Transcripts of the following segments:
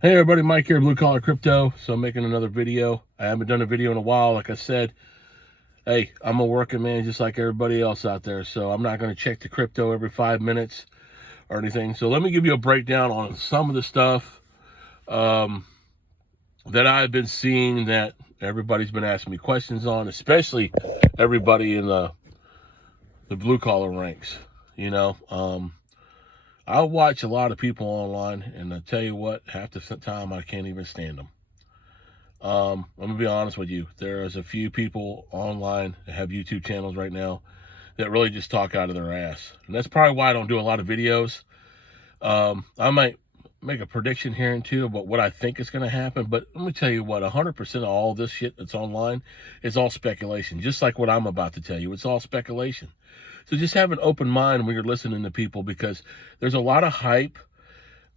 Hey everybody, Mike here, Blue Collar Crypto. So I'm making another video. I haven't done a video in a while. Like I said, hey, I'm a working man just like everybody else out there. So I'm not going to check the crypto every 5 minutes or anything. So let me give you a breakdown on some of the stuff that I've been seeing that everybody's been asking me questions on, especially everybody in the blue collar ranks. You know, I watch a lot of people online, and I tell you what, half the time I can't even stand them. I'm gonna be honest with you. There's a few people online that have YouTube channels right now that really just talk out of their ass, and that's probably why I don't do a lot of videos. I might make a prediction here and two about what I think is going to happen, but let me tell you what: 100% of all this shit that's online is all speculation. Just like what I'm about to tell you, it's all speculation. So just have an open mind when you're listening to people, because there's a lot of hype.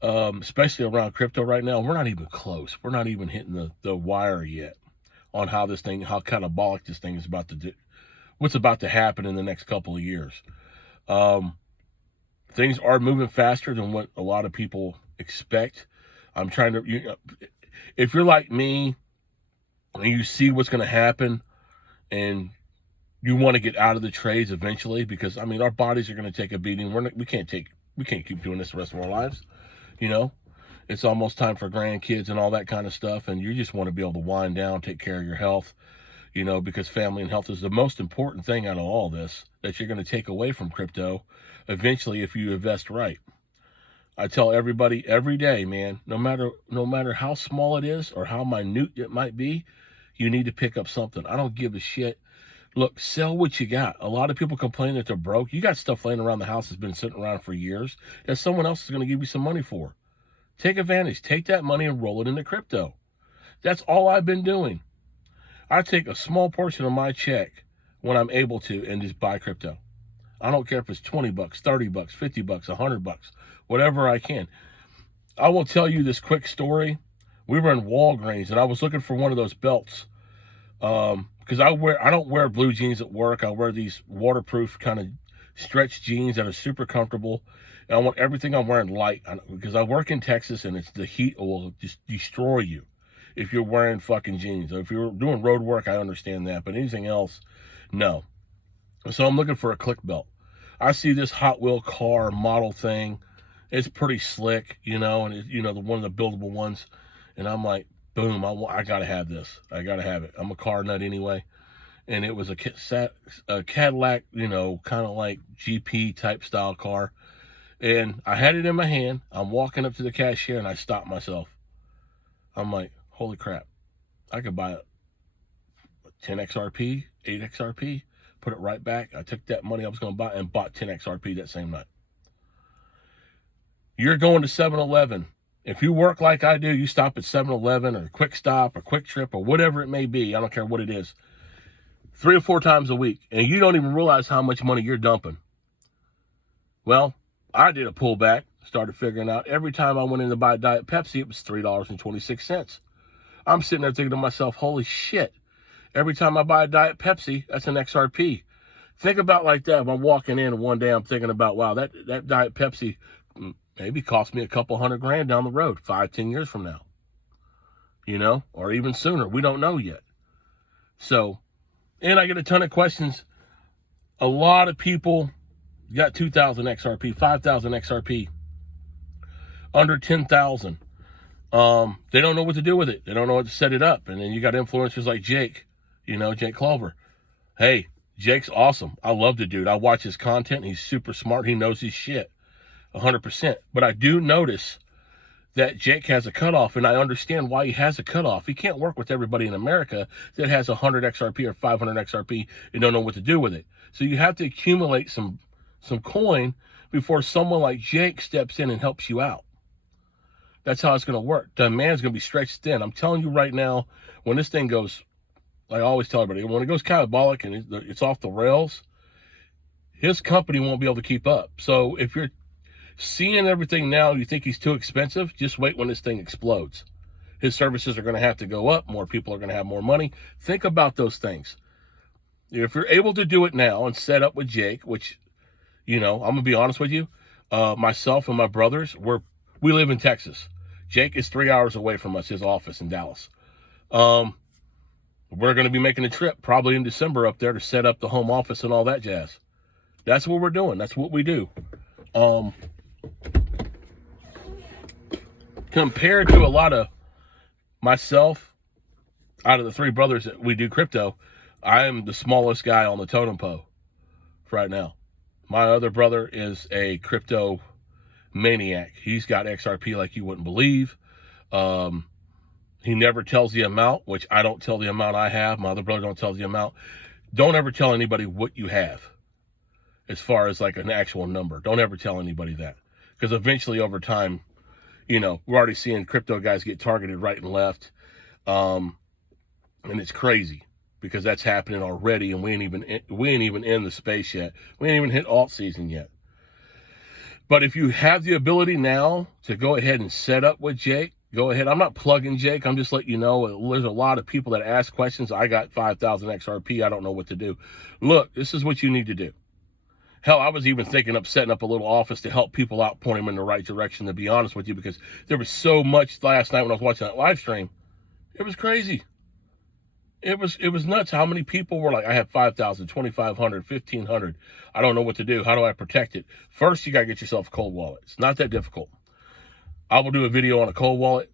Especially around crypto right now. We're not even close. We're not even hitting the wire yet on how catabolic this thing is about to do, what's about to happen in the next couple of years. Things are moving faster than what a lot of people expect. I'm trying to, if you're like me and you see what's going to happen and you want to get out of the trades eventually, because I mean, our bodies are going to take a beating. We can't keep doing this the rest of our lives. You know, it's almost time for grandkids and all that kind of stuff. And you just want to be able to wind down, take care of your health, because family and health is the most important thing out of all this that you're going to take away from crypto eventually if you invest right. I tell everybody every day, man, no matter how small it is or how minute it might be, you need to pick up something. I don't give a shit. Look, sell what you got. A lot of people complain that they're broke. You got stuff laying around the house that's been sitting around for years that someone else is going to give you some money for. Take advantage. Take that money and roll it into crypto. That's all I've been doing. I take a small portion of my check when I'm able to and just buy crypto. I don't care if it's 20 bucks, 30 bucks, 50 bucks, 100 bucks, whatever I can. I will tell you this quick story. We were in Walgreens and I was looking for one of those belts. Because I don't wear blue jeans at work. I wear these waterproof kind of stretch jeans that are super comfortable. And I want everything I'm wearing light, because I work in Texas and the heat will just destroy you if you're wearing fucking jeans. If you're doing road work, I understand that, but anything else, no. So I'm looking for a click belt. I see this Hot Wheel car model thing. It's pretty slick, and the one of the buildable ones. And I'm like, boom, I got to have this. I got to have it. I'm a car nut anyway. And it was a Cadillac, kind of like GP type style car. And I had it in my hand. I'm walking up to the cashier and I stopped myself. I'm like, holy crap. I could buy 10 XRP, 8 XRP, put it right back. I took that money I was going to buy and bought 10 XRP that same night. You're going to 7-Eleven. If you work like I do, you stop at 7-Eleven or Quick Stop or Quick Trip or whatever it may be. I don't care what it is. 3 or 4 times a week. And you don't even realize how much money you're dumping. Well, I did a pullback, started figuring out every time I went in to buy Diet Pepsi, it was $3.26. I'm sitting there thinking to myself, holy shit. Every time I buy a Diet Pepsi, that's an XRP. Think about like that. If I'm walking in and one day I'm thinking about, wow, that Diet Pepsi maybe cost me a couple $100,000 down the road, 5-10 years from now, or even sooner. We don't know yet. So, and I get a ton of questions. A lot of people got 2,000 XRP, 5,000 XRP, under 10,000. They don't know what to do with it. They don't know what to set it up. And then you got influencers like Jake, Jake Culver. Hey, Jake's awesome. I love the dude. I watch his content. He's super smart. He knows his shit 100%. But I do notice that Jake has a cutoff, and I understand why he has a cutoff. He can't work with everybody in America that has 100 XRP or 500 XRP and don't know what to do with it. So you have to accumulate some coin before someone like Jake steps in and helps you out. That's how it's going to work. The man's going to be stretched thin. I'm telling you right now, when this thing goes, like I always tell everybody, when it goes catabolic and it's off the rails, his company won't be able to keep up. So if you're seeing everything now, you think he's too expensive, just wait when this thing explodes. His services are going to have to go up. More people are going to have more money. Think about those things. If you're able to do it now and set up with Jake, which, I'm going to be honest with you, myself and my brothers, we live in Texas. Jake is 3 hours away from us, his office in Dallas. We're going to be making a trip probably in December up there to set up the home office and all that jazz. That's what we're doing. That's what we do. Compared to a lot of myself, out of the three brothers that we do crypto, I am the smallest guy on the totem pole right now. My other brother is a crypto maniac. He's got XRP like you wouldn't believe. He never tells the amount, which I don't tell the amount I have. My other brother don't tell the amount. Don't ever tell anybody what you have as far as like an actual number. Don't ever tell anybody that, because eventually over time, you know, we're already seeing crypto guys get targeted right and left. And it's crazy because that's happening already, and we ain't even in the space yet. We ain't even hit alt season yet. But if you have the ability now to go ahead and set up with Jake, go ahead. I'm not plugging Jake. I'm just letting you know there's a lot of people that ask questions. I got 5,000 XRP. I don't know what to do. Look, this is what you need to do. Hell, I was even thinking of setting up a little office to help people out, point them in the right direction, to be honest with you, because there was so much last night when I was watching that live stream. It was crazy. It was nuts how many people were like, I have 5,000, 2,500, 1,500. I don't know what to do. How do I protect it? First, you got to get yourself a cold wallet. It's not that difficult. I will do a video on a cold wallet,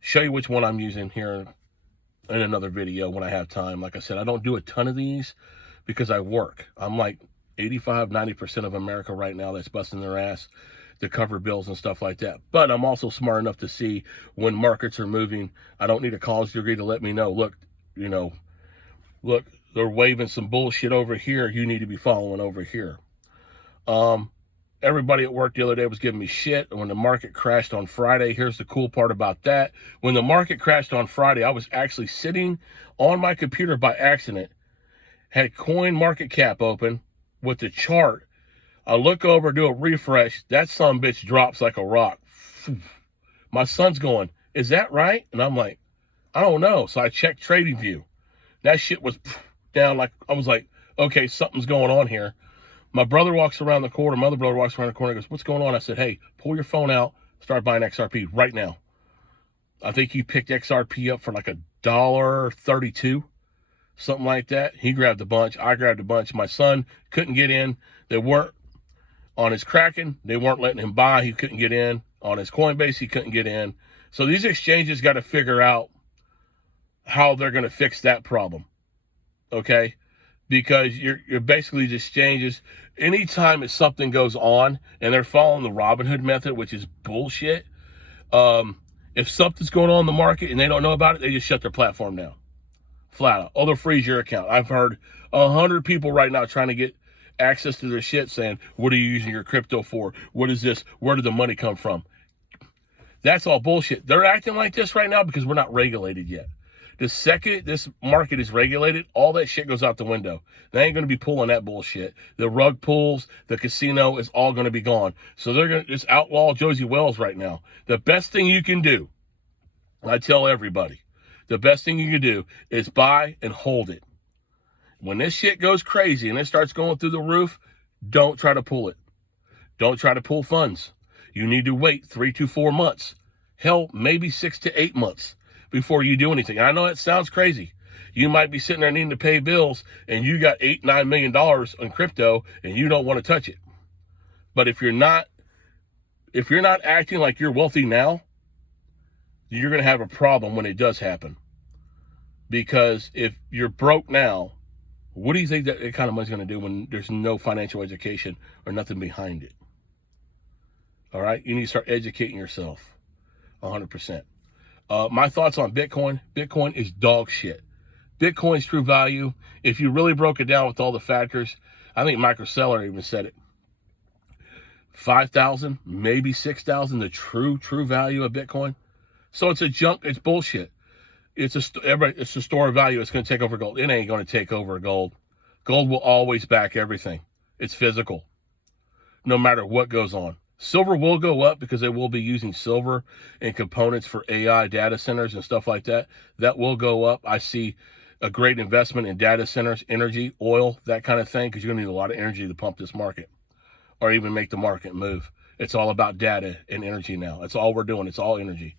show you which one I'm using here in another video when I have time. Like I said, I don't do a ton of these because I work. I'm like 85, 90% of America right now that's busting their ass to cover bills and stuff like that. But I'm also smart enough to see when markets are moving. I don't need a college degree to let me know, look, you know, look, they're waving some bullshit over here. You need to be following over here. Everybody at work the other day was giving me shit when the market crashed on Friday. Here's the cool part about that. When the market crashed on Friday, I was actually sitting on my computer by accident, had coin market cap open with the chart. I look over, do a refresh. That son bitch drops like a rock. My son's going, is that right? And I'm like, I don't know. So I checked TradingView. That shit was down like, I was like, okay, something's going on here. My brother walks around the corner. My other brother walks around the corner and goes, what's going on? I said, hey, pull your phone out. Start buying XRP right now. I think he picked XRP up for like $1.32, something like that. He grabbed a bunch. I grabbed a bunch. My son couldn't get in. They weren't on his Kraken. They weren't letting him buy. He couldn't get in. On his Coinbase, he couldn't get in. So these exchanges got to figure out how they're going to fix that problem, okay? Because you're basically just exchanges. Anytime if something goes on and they're following the Robinhood method, which is bullshit, if something's going on in the market and they don't know about it, they just shut their platform down, flat out. Oh, they'll freeze your account. I've heard 100 people right now trying to get access to their shit saying, what are you using your crypto for? What is this? Where did the money come from? That's all bullshit. They're acting like this right now because we're not regulated yet. The second this market is regulated, all that shit goes out the window. They ain't going to be pulling that bullshit. The rug pulls, the casino is all going to be gone. So they're going to just outlaw Josie Wells right now. The best thing you can do, I tell everybody, the best thing you can do is buy and hold it. When this shit goes crazy and it starts going through the roof, don't try to pull it. Don't try to pull funds. You need to wait 3 to 4 months. Hell, maybe 6 to 8 months before you do anything. I know it sounds crazy. You might be sitting there needing to pay bills and you got $8-9 million on crypto and you don't want to touch it. But if you're not acting like you're wealthy now, you're going to have a problem when it does happen. Because if you're broke now, what do you think that kind of money's going to do when there's no financial education or nothing behind it? All right? You need to start educating yourself 100%. My thoughts on Bitcoin. Bitcoin is dog shit. Bitcoin's true value, if you really broke it down with all the factors, I think Michael Saylor even said it, 5,000, maybe 6,000, the true value of Bitcoin. So it's it's bullshit. It's a store of value. It's going to take over gold. It ain't going to take over gold. Gold will always back everything. It's physical, no matter what goes on. Silver will go up because they will be using silver in components for AI data centers and stuff like that. That will go up. I see a great investment in data centers, energy, oil, that kind of thing, because you're going to need a lot of energy to pump this market or even make the market move. It's all about data and energy now. That's all we're doing. It's all energy.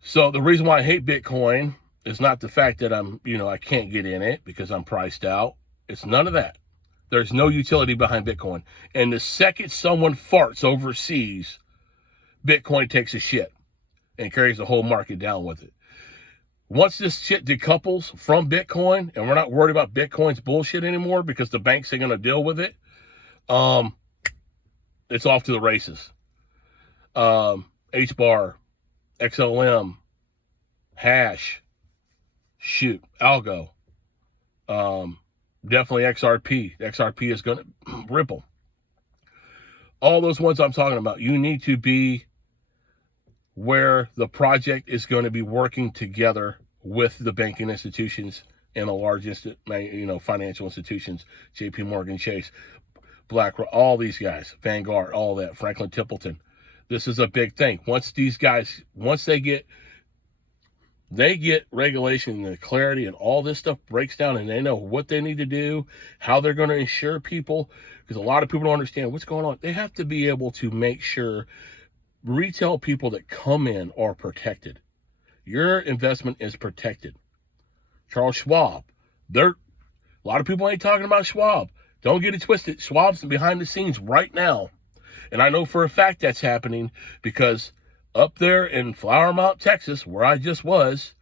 So the reason why I hate Bitcoin is not the fact that I can't get in it because I'm priced out. It's none of that. There's no utility behind Bitcoin. And the second someone farts overseas, Bitcoin takes a shit and carries the whole market down with it. Once this shit decouples from Bitcoin and we're not worried about Bitcoin's bullshit anymore because the banks are going to deal with it, it's off to the races. HBAR, XLM, Hash, Algo, definitely XRP. XRP is going to Ripple. All those ones I'm talking about, you need to be where the project is going to be working together with the banking institutions and the large financial institutions, JP Morgan Chase, BlackRock, all these guys, Vanguard, all that, Franklin Templeton. This is a big thing. Once these guys, they get regulation and the clarity and all this stuff breaks down and they know what they need to do, how they're going to insure people, because a lot of people don't understand what's going on. They have to be able to make sure retail people that come in are protected. Your investment is protected. Charles Schwab, a lot of people ain't talking about Schwab. Don't get it twisted. Schwab's behind the scenes right now. And I know for a fact that's happening because up there in Flower Mount, Texas, where I just was,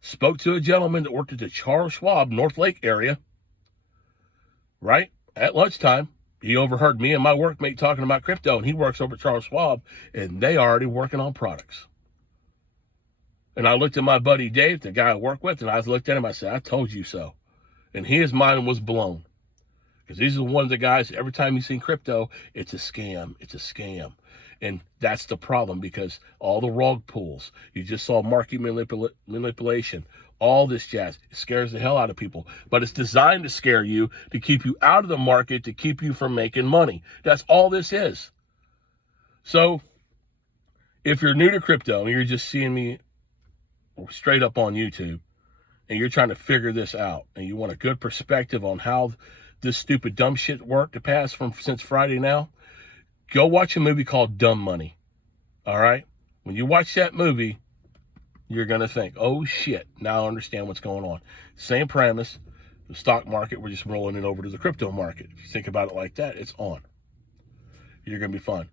spoke to a gentleman that worked at the Charles Schwab North Lake area, right, at lunchtime. He overheard me and my workmate talking about crypto, and he works over at Charles Schwab, and they are already working on products. And I looked at my buddy Dave, the guy I work with, and I looked at him, I said, I told you so. And his mind was blown. Because these are one of the guys, every time you see crypto, it's a scam, it's a scam. And that's the problem because all the rug pulls, you just saw market manipulation, all this jazz. It scares the hell out of people. But it's designed to scare you, to keep you out of the market, to keep you from making money. That's all this is. So if you're new to crypto and you're just seeing me straight up on YouTube and you're trying to figure this out and you want a good perspective on how this stupid dumb shit worked to pass since Friday now, go watch a movie called Dumb Money. All right? When you watch that movie, you're going to think, oh shit, now I understand what's going on. Same premise. The stock market, we're just rolling it over to the crypto market. If you think about it like that, it's on. You're going to be fun.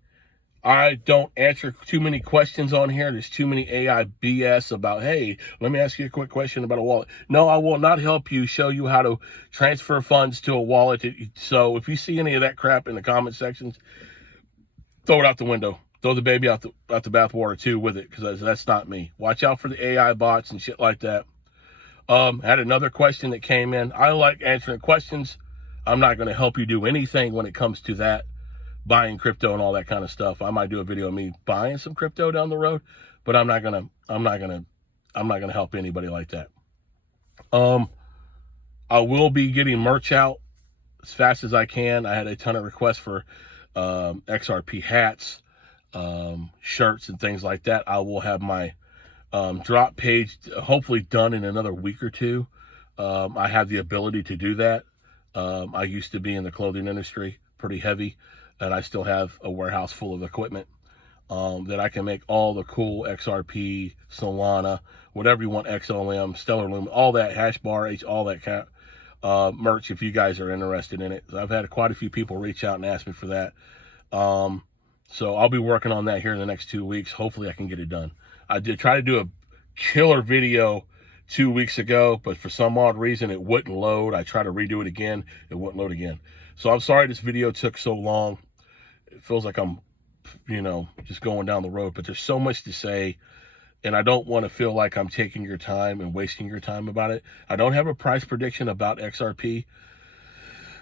I don't answer too many questions on here. There's too many AI BS about, hey, let me ask you a quick question about a wallet. No, I will not help you show you how to transfer funds to a wallet. So if you see any of that crap in the comment sections, throw it out the window. Throw the baby out the bathwater too with it, because that's not me. Watch out for the AI bots and shit like that. I had another question that came in. I like answering questions. I'm not going to help you do anything when it comes to that, buying crypto and all that kind of stuff. I might do a video of me buying some crypto down the road, but I'm not gonna help anybody like that. I will be getting merch out as fast as I can. I had a ton of requests for XRP hats, shirts, and things like that. I will have my drop page hopefully done in another week or two. I have the ability to do that. I used to be in the clothing industry, pretty heavy, and I still have a warehouse full of equipment that I can make all the cool XRP, Solana, whatever you want, XLM, Stellar Lumen, all that, hash bar, all that kind of merch if you guys are interested in it. I've had quite a few people reach out and ask me for that. So I'll be working on that here in the next 2 weeks. Hopefully I can get it done. I did try to do a killer video 2 weeks ago, but for some odd reason it wouldn't load. I tried to redo it again. It wouldn't load again. So I'm sorry this video took so long. It feels like I'm, just going down the road, but there's so much to say, and I don't want to feel like I'm taking your time and wasting your time about it. I don't have a price prediction about XRP.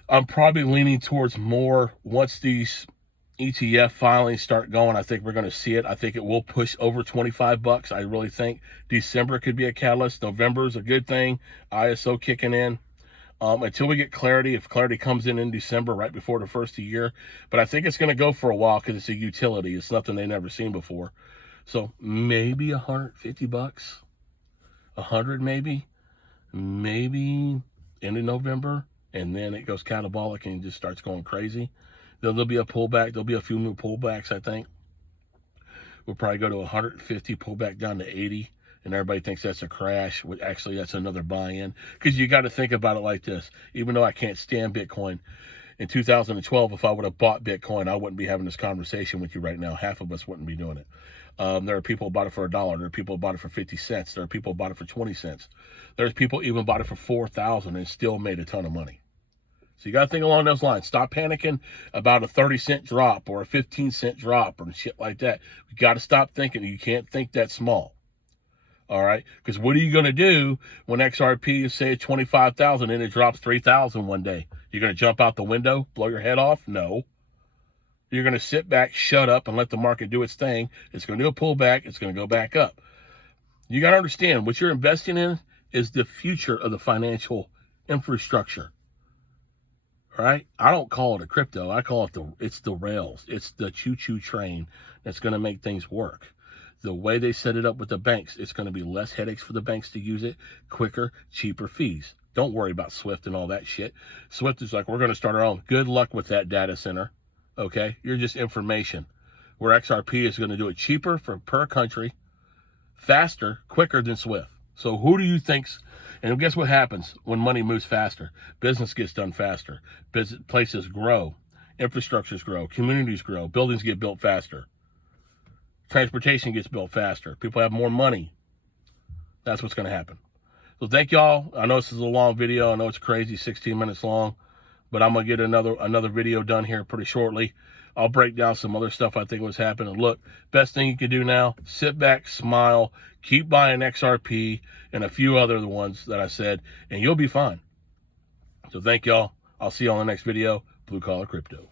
I'm probably leaning towards more once these ETF filings start going. I think we're going to see it. I think it will push over 25 bucks. I really think December could be a catalyst. November is a good thing. ISO kicking in. Until we get clarity, if clarity comes in December, right before the first of the year. But I think it's going to go for a while because it's a utility. It's nothing they've never seen before. So maybe 150 bucks, 100 maybe end of November, and then it goes catabolic and just starts going crazy. There'll be a pullback. There'll be a few more pullbacks, I think. We'll probably go to 150, pull back down to 80, and everybody thinks that's a crash. Actually, that's another buy-in. Because you got to think about it like this. Even though I can't stand Bitcoin, in 2012, if I would have bought Bitcoin, I wouldn't be having this conversation with you right now. Half of us wouldn't be doing it. There are people who bought it for $1. There are people who bought it for 50 cents. There are people who bought it for 20 cents. There's people who even bought it for 4,000 and still made a ton of money. So you got to think along those lines. Stop panicking about a 30-cent drop or a 15-cent drop or shit like that. You got to stop thinking. You can't think that small. All right? Because what are you going to do when XRP is, say, 25,000 and it drops 3,000 one day? You're going to jump out the window, blow your head off? No. You're going to sit back, shut up, and let the market do its thing. It's going to do a pullback. It's going to go back up. You got to understand, what you're investing in is the future of the financial infrastructure. Right? I don't call it a crypto. I call it it's the rails. It's the choo-choo train that's going to make things work. The way they set it up with the banks, it's going to be less headaches for the banks to use it, quicker, cheaper fees. Don't worry about Swift and all that shit. Swift is like, we're going to start our own. Good luck with that data center. Okay? You're just information. Where XRP is going to do it cheaper for per country, faster, quicker than Swift. So who do you think's... And guess what happens when money moves faster? Business gets done faster. Places grow. Infrastructures grow. Communities grow. Buildings get built faster. Transportation gets built faster. People have more money. That's what's going to happen. So thank y'all. I know this is a long video. I know it's crazy, 16 minutes long. But I'm going to get another video done here pretty shortly. I'll break down some other stuff I think was happening. Look, best thing you can do now, sit back, smile, keep buying XRP and a few other ones that I said, and you'll be fine. So thank y'all. I'll see you on the next video. Blue Collar Crypto.